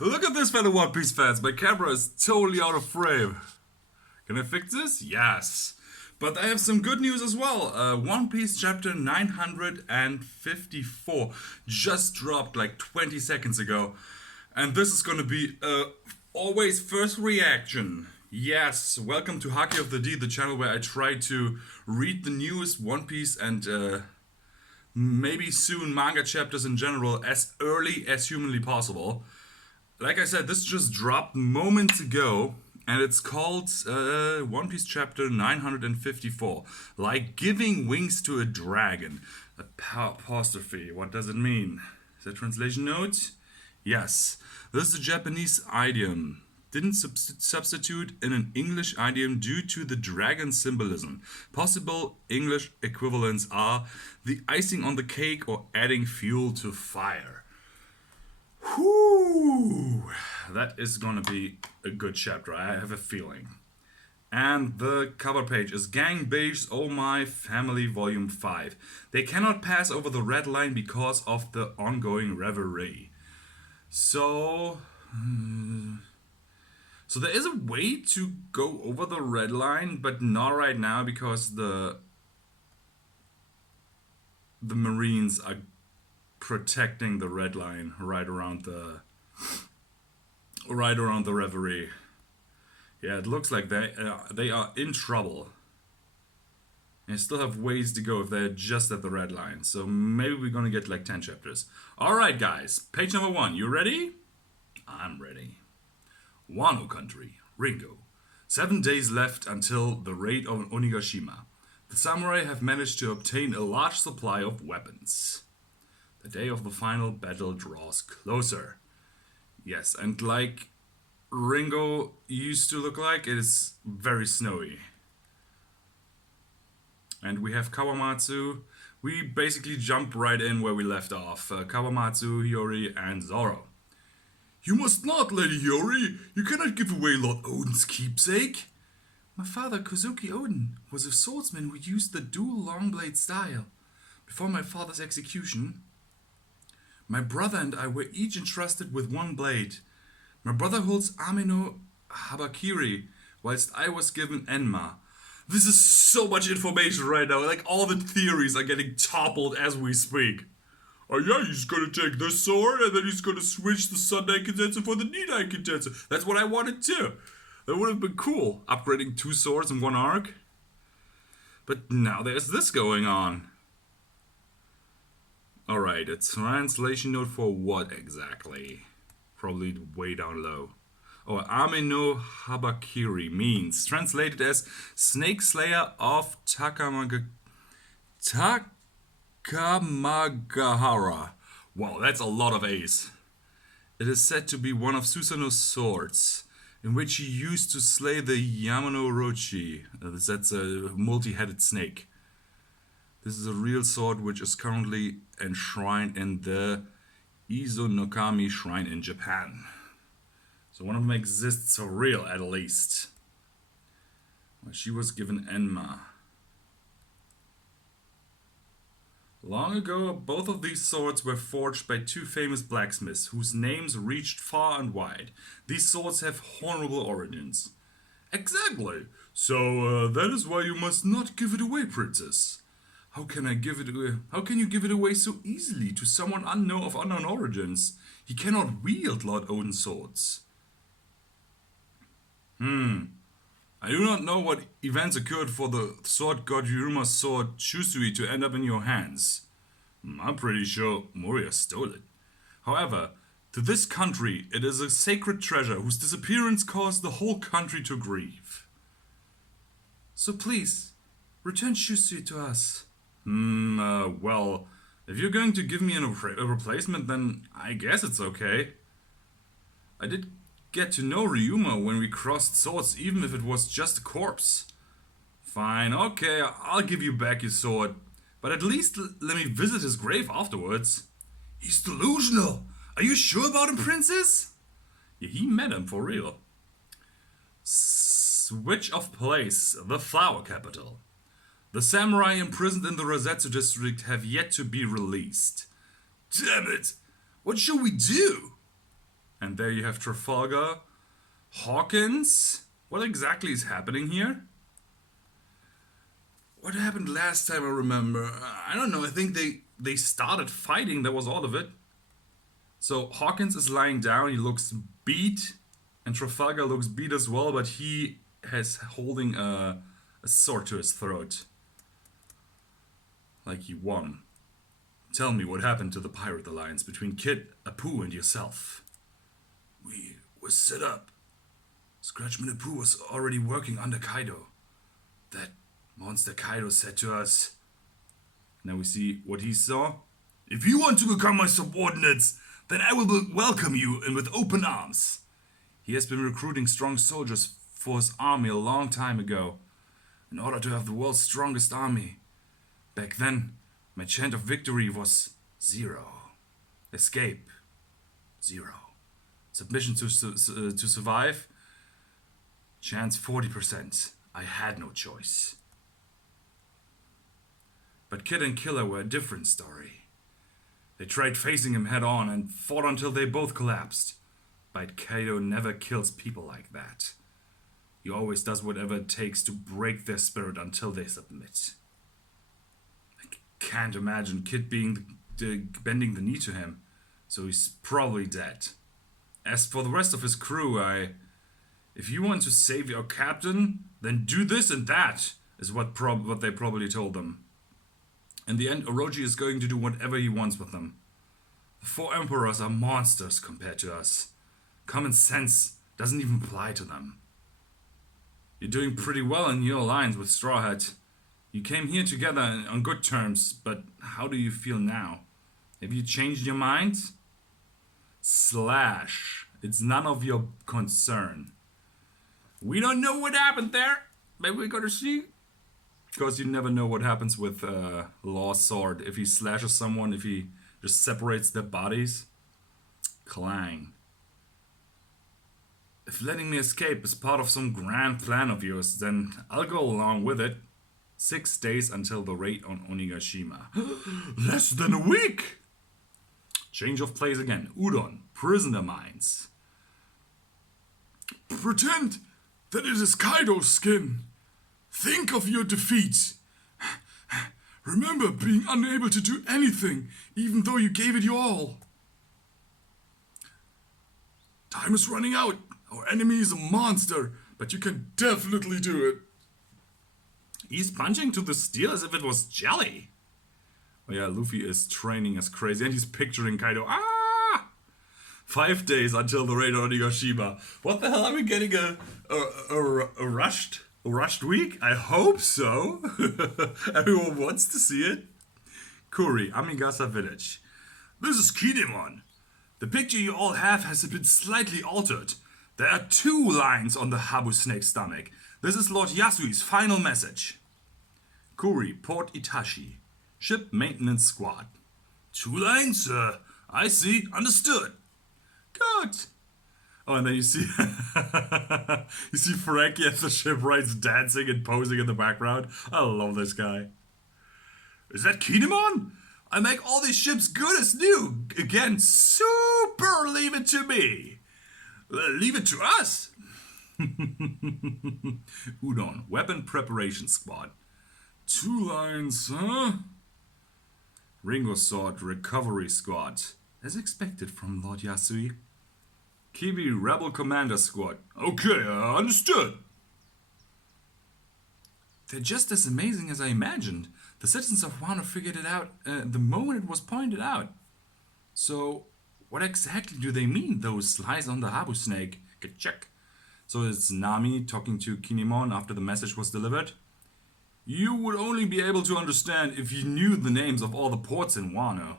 Look at this, fellow One Piece fans. My camera is totally out of frame. Can I fix this? Yes. But I have some good news as well. One Piece chapter 954 just dropped like 20 seconds ago. And this is gonna be always first reaction. Yes, welcome to Haki of the D, the channel where I try to read the newest One Piece and maybe soon manga chapters in general as early as humanly possible. Like I said, this just dropped moments ago, and it's called One Piece Chapter 954. Like giving wings to a dragon. Apostrophe, what does it mean? Is that translation note? Yes, this is a Japanese idiom. Didn't substitute in an English idiom due to the dragon symbolism. Possible English equivalents are the icing on the cake or adding fuel to fire. Whew, that is gonna be a good chapter, I have a feeling. And the cover page is Gang Beige Oh My Family Volume 5. They cannot pass over the red line because of the ongoing revelry. So there is a way to go over the red line, but not right now because the Marines are protecting the red line right around the reverie. Yeah, it looks like they are in trouble. They still have ways to go if they're just at the red line. So maybe we're gonna get like 10 chapters. Alright guys, page number 1. You ready? I'm ready. Wano country, Ringo. 7 days left until the raid on Onigashima. The samurai have managed to obtain a large supply of weapons. The day of the final battle draws closer. Yes, and like Ringo used to look like, it is very snowy. And we have Kawamatsu. We basically jump right in where we left off. Kawamatsu, Hiyori, and Zoro. You must not, Lady Hiyori. You cannot give away Lord Odin's keepsake. My father, Kozuki Odin, was a swordsman who used the dual longblade style. Before my father's execution, my brother and I were each entrusted with one blade. My brother holds Ameno Habakiri, whilst I was given Enma. This is so much information right now, like all the theories are getting toppled as we speak. Oh yeah, he's gonna take this sword and then he's gonna switch the Sunday Condenser for the Night Condenser. That's what I wanted too. That would have been cool, upgrading 2 swords in one arc. But now there's this going on. Alright, a translation note for what exactly? Probably way down low. Oh, Ame no Habakiri means, translated as Snake Slayer of Takamagahara. Wow, that's a lot of A's. It is said to be one of Susanoo's swords, in which he used to slay the Yamano Rochi. That's a multi-headed snake. This is a real sword which is currently enshrined in the Izonokami Shrine in Japan. So one of them exists for real, at least. Well, she was given Enma. Long ago, both of these swords were forged by 2 famous blacksmiths, whose names reached far and wide. These swords have honorable origins. Exactly. So that is why you must not give it away, princess. How can I give it away? How can you give it away so easily to someone of unknown origins? He cannot wield Lord Odin's swords. I do not know what events occurred for the sword god Yuruma's sword Shusui to end up in your hands. I'm pretty sure Moria stole it. However, to this country, it is a sacred treasure whose disappearance caused the whole country to grieve. So please, return Shusui to us. Well, if you're going to give me a replacement, then I guess it's okay. I did get to know Ryuma when we crossed swords, even if it was just a corpse. Fine, okay, I'll give you back your sword. But at least let me visit his grave afterwards. He's delusional. Are you sure about him, princess? Yeah, he met him for real. Switch of place, the flower capital. The samurai imprisoned in the Rosetsu district have yet to be released. Damn it! What shall we do? And there you have Trafalgar. Hawkins? What exactly is happening here? What happened last time I remember? I don't know. I think they started fighting. That was all of it. So Hawkins is lying down. He looks beat. And Trafalgar looks beat as well. But he has holding a sword to his throat. Like he won. Tell me what happened to the pirate alliance between Kid, Apu, and yourself. We were set up. Scratchman Apu was already working under Kaido. That monster Kaido said to us. Now we see what he saw. If you want to become my subordinates, then I will welcome you and with open arms. He has been recruiting strong soldiers for his army a long time ago, in order to have the world's strongest army. Back then, my chant of victory was 0. Escape, 0. Submission to survive, chance 40%. I had no choice. But Kid and Killer were a different story. They tried facing him head on and fought until they both collapsed. But Kaido never kills people like that. He always does whatever it takes to break their spirit until they submit. Can't imagine Kid bending the knee to him, so he's probably dead. As for the rest of his crew, if you want to save your captain, then do this and that, is what they probably told them. In the end, Orochi is going to do whatever he wants with them. The 4 emperors are monsters compared to us. Common sense doesn't even apply to them. You're doing pretty well in your alliance with Straw Hat. You came here together on good terms, but how do you feel now? Have you changed your mind? Slash. It's none of your concern. We don't know what happened there. Maybe we're gonna see. Because you never know what happens with Law Sword. If he slashes someone, if he just separates their bodies. Clang. If letting me escape is part of some grand plan of yours, then I'll go along with it. 6 days until the raid on Onigashima. Less than a week! Change of place again. Udon, prisoner mines. Pretend that it is Kaido's skin. Think of your defeat. Remember being unable to do anything, even though you gave it your all. Time is running out. Our enemy is a monster, but you can definitely do it. He's punching to the steel as if it was jelly. Oh yeah, Luffy is training as crazy and he's picturing Kaido. 5 days until the raid on Onigashima. What the hell, are we getting a rushed week? I hope so. Everyone wants to see it. Kuri, Amigasa Village. This is Kinemon. The picture you all have has been slightly altered. There are 2 lines on the Habu snake's stomach. This is Lord Yasui's final message. Kuri, Port Itachi. Ship Maintenance Squad. 2 lines, sir. I see. Understood. Good. Oh, and then you see you see Frankie as the shipwrights dancing and posing in the background. I love this guy. Is that Kinemon? I make all these ships good as new. Again, super. Leave it to me. Leave it to us. Udon, Weapon Preparation Squad. 2 lines, huh? Ringo Sword, Recovery Squad. As expected from Lord Yasui. Kibi, Rebel Commander Squad. Okay, understood. They're just as amazing as I imagined. The citizens of Wano figured it out the moment it was pointed out. So, what exactly do they mean, those lies on the Habu snake? Good check. So it's Nami talking to Kinemon after the message was delivered. You would only be able to understand if you knew the names of all the ports in Wano.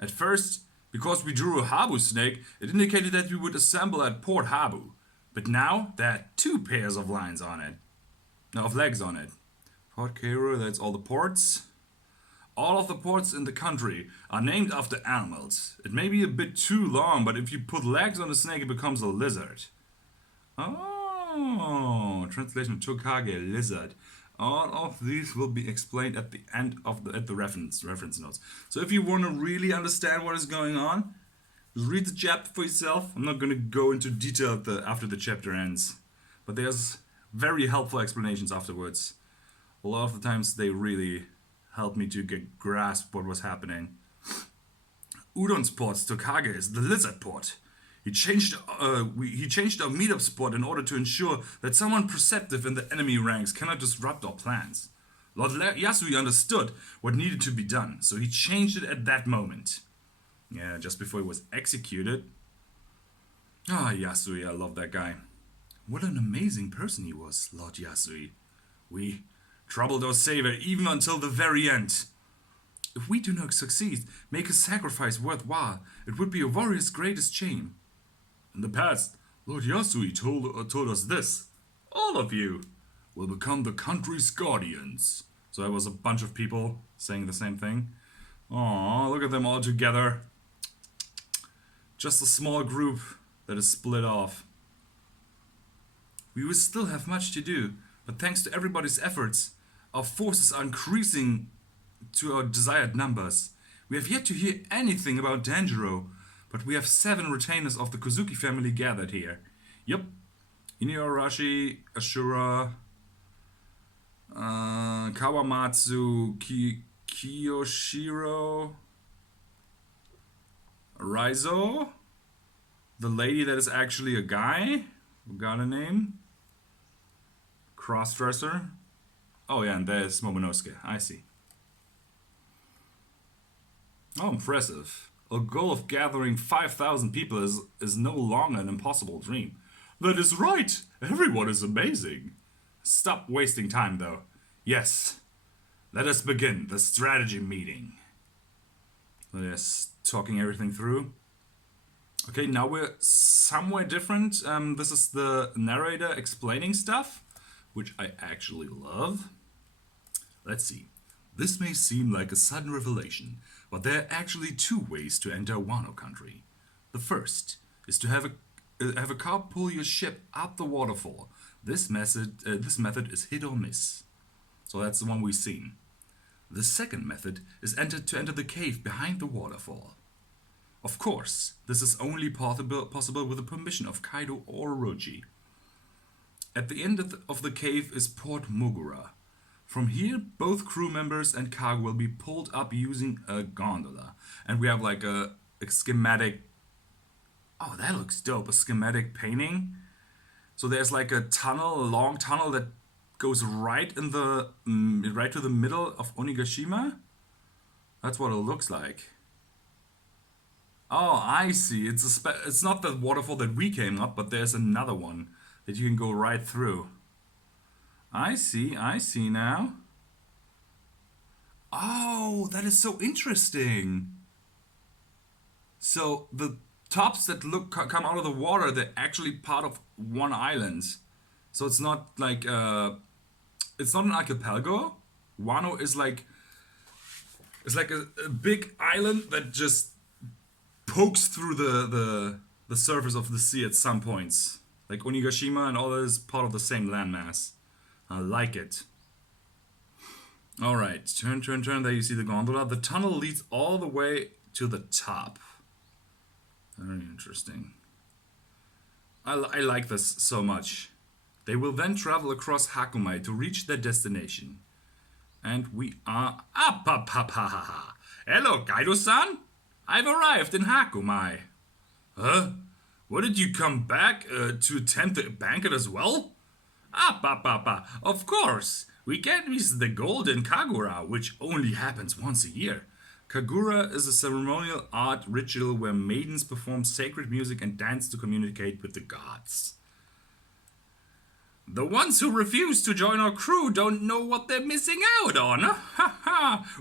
At first, because we drew a Habu snake, it indicated that we would assemble at Port Habu. But now, there are 2 pairs of lines on it. No, of legs on it. Port Cairo, that's all the ports. All of the ports in the country are named after animals. It may be a bit too long, but if you put legs on a snake, it becomes a lizard. Oh, translation of Tokage, lizard. All of these will be explained at the end of the reference notes. So if you want to really understand what is going on, read the chapter for yourself. I'm not gonna go into detail after the chapter ends, but there's very helpful explanations afterwards. A lot of the times they really helped me to grasp what was happening. Udon's port, Tokage, is the lizard port. He changed our meetup spot in order to ensure that someone perceptive in the enemy ranks cannot disrupt our plans. Lord Yasui understood what needed to be done, so he changed it at that moment. Yeah, just before he was executed. Ah, Yasui, I love that guy. What an amazing person he was, Lord Yasui. We troubled our savior even until the very end. If we do not succeed, make a sacrifice worthwhile, it would be a warrior's greatest shame. In the past, Lord Yasui told us this. All of you will become the country's guardians. So there was a bunch of people saying the same thing. Aww, look at them all together. Just a small group that is split off. We will still have much to do, but thanks to everybody's efforts, our forces are increasing to our desired numbers. We have yet to hear anything about Danjiro, but we have 7 retainers of the Kozuki family gathered here. Yup. Inuyarashi, Ashura, Kawamatsu, Kiyoshiro, Raizo, the lady that is actually a guy, who got a name, Crossdresser. Oh yeah, and there's Momonosuke, I see. Oh, impressive. A goal of gathering 5,000 people is no longer an impossible dream. That is right! Everyone is amazing! Stop wasting time, though. Yes, let us begin the strategy meeting. Yes, talking everything through. Okay, now we're somewhere different. This is the narrator explaining stuff, which I actually love. Let's see. This may seem like a sudden revelation, but there are actually 2 ways to enter Wano country. The first is to have a car pull your ship up the waterfall. This method is hit or miss. So that's the one we've seen. The second method is to enter the cave behind the waterfall. Of course, this is only possible with the permission of Kaido or Orochi. At the end of the cave is Port Mogura. From here, both crew members and cargo will be pulled up using a gondola. And we have like a schematic. Oh, that looks dope. A schematic painting. So there's like a long tunnel that goes right to the middle of Onigashima. That's what it looks like. Oh, I see. It's not the waterfall that we came up, but there's another one that you can go right through. I see now. Oh, that is so interesting. So the tops that come out of the water, they're actually part of one island. So it's not like it's not an archipelago. Wano is like a big island that just pokes through the surface of the sea at some points. Like Onigashima and all that is part of the same landmass. I like it. Alright, turn. There you see the gondola. The tunnel leads all the way to the top. Very interesting. I like this so much. They will then travel across Hakumai to reach their destination. And we are... Hello, Kaido-san! I've arrived in Hakumai. Huh? What, did you come back to attend the banquet as well? Of course. We can't miss the Golden Kagura, which only happens once a year. Kagura is a ceremonial art ritual where maidens perform sacred music and dance to communicate with the gods. The ones who refuse to join our crew don't know what they're missing out on.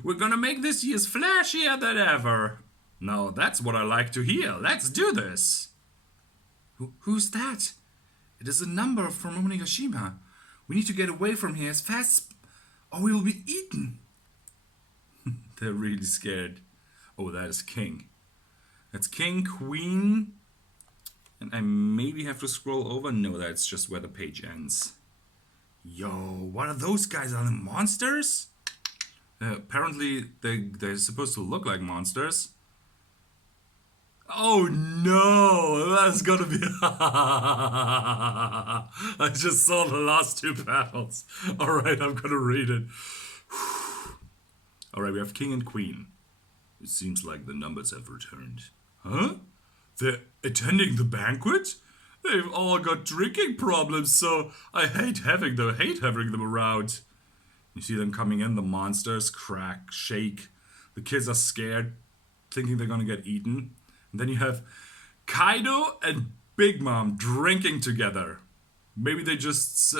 We're gonna make this year's flashier than ever. Now that's what I like to hear. Let's do this. Who's that? It is a number from Onigashima. We need to get away from here as fast or we will be eaten. They're really scared. Oh, that is King. That's King, Queen. And I maybe have to scroll over. No, that's just where the page ends. Yo, what are those guys? Are they monsters? Apparently, they're supposed to look like monsters. Oh no, that's gonna be. I just saw the last two panels. Alright, I'm gonna read it. Alright, we have King and Queen. It seems like the numbers have returned. Huh? They're attending the banquet? They've all got drinking problems, so I hate having them around. You see them coming in, the monsters crack, shake. The kids are scared, thinking they're gonna get eaten. And then you have Kaido and Big Mom drinking together. Maybe they just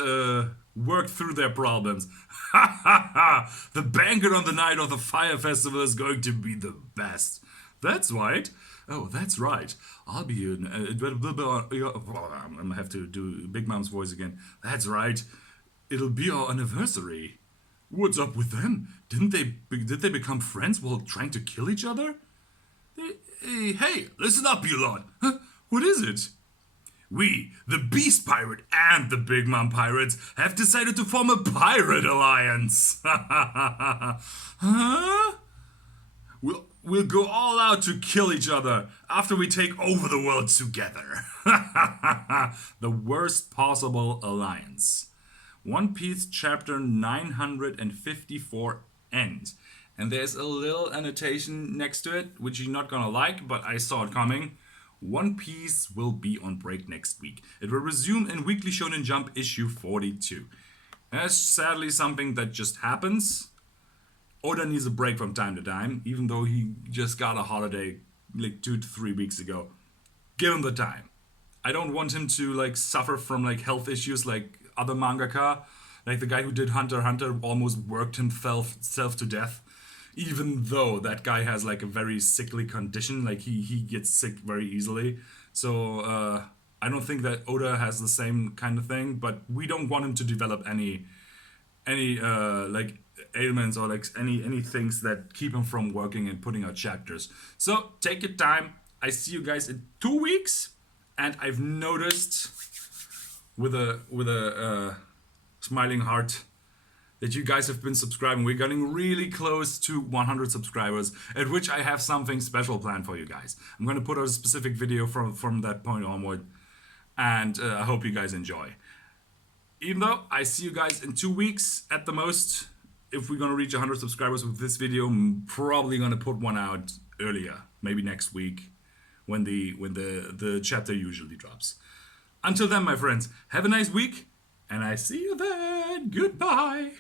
worked through their problems. Ha ha ha! The banquet on the night of the Fire Festival is going to be the best. That's right. Oh, that's right. I'll be in. I'm gonna have to do Big Mom's voice again. That's right. It'll be our anniversary. What's up with them? Did they become friends while trying to kill each other? Hey, listen up, you lot. Huh? What is it? We, the Beast Pirate and the Big Mom Pirates, have decided to form a pirate alliance. Huh? We'll go all out to kill each other after we take over the world together. The worst possible alliance. One Piece chapter 954 ends. And there's a little annotation next to it, which you're not gonna like, but I saw it coming. One Piece will be on break next week. It will resume in Weekly Shonen Jump issue 42. That's sadly something that just happens. Oda needs a break from time to time, even though he just got a holiday like 2 to 3 weeks ago. Give him the time. I don't want him to like suffer from like health issues like other mangaka. Like the guy who did Hunter x Hunter almost worked himself to death. Even though that guy has like a very sickly condition, like he gets sick very easily. So I don't think that Oda has the same kind of thing, but we don't want him to develop any like ailments or like any things that keep him from working and putting out chapters. So take your time. I see you guys in 2 weeks, and I've noticed with a smiling heart that you guys have been subscribing. We're getting really close to 100 subscribers, at which I have something special planned for you guys. I'm going to put out a specific video from that point onward, and I hope you guys enjoy. Even though I see you guys in 2 weeks at the most, if we're going to reach 100 subscribers with this video, I'm probably going to put one out earlier, maybe next week, when the chapter usually drops. Until then, my friends, have a nice week, and I see you then. Goodbye.